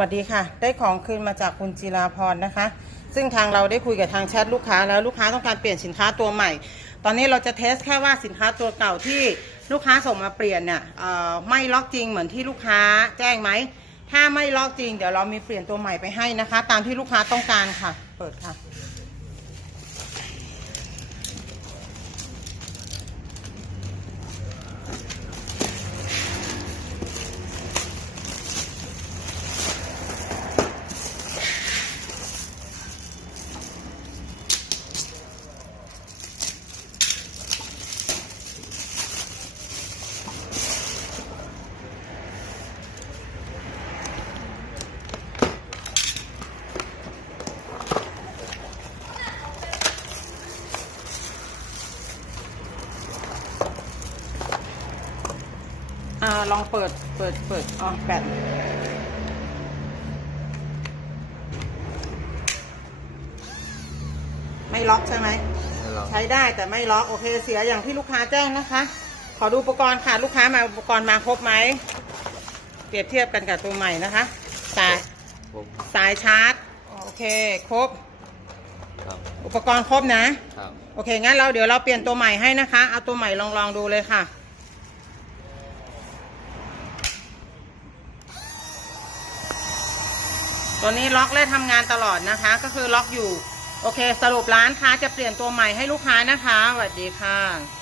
สวัสดีค่ะ ได้ของคืนมาจากคุณจิราพรนะคะ ซึ่งทางเราได้คุยกับทางแชทลูกค้าแล้วลูกค้าต้องการเปลี่ยนสินค้าตัวใหม่ ตอนนี้เราจะเทสแค่ว่าสินค้าตัวเก่าที่ลูกค้าส่งมาเปลี่ยนเนี่ยไม่ล็อกจริงเหมือนที่ลูกค้าแจ้งไหม ถ้าไม่ล็อกจริง เดี๋ยวเรามีเปลี่ยนตัวใหม่ไปให้นะคะ ตามที่ลูกค้าต้องการค่ะ เปิดค่ะ อ่าลองเปิดเปิดเปิดอ๋อแบตไม่ล็อกใช่ไหม ไม่หรอกใช้ได้แต่ไม่ล็อกโอเคเสียอย่างที่ลูกค้าแจ้งนะคะ ขอดูอุปกรณ์ค่ะลูกค้ามาอุปกรณ์มาครบไหม เปรียบเทียบกันกับตัวใหม่นะคะสายผมสายชาร์จโอเคครบ ครับอุปกรณ์ครบนะ ครับ โอเคงั้นเราเดี๋ยวเราเปลี่ยนตัวใหม่ให้นะคะ เอาตัวใหม่ลองลองดูเลยค่ะ ตัวนี้ล็อกและทำงานตลอดนะคะ ก็คือล็อกอยู่ โอเค สรุปร้านค้าจะเปลี่ยนตัวใหม่ให้ลูกค้านะคะสวัสดีค่ะ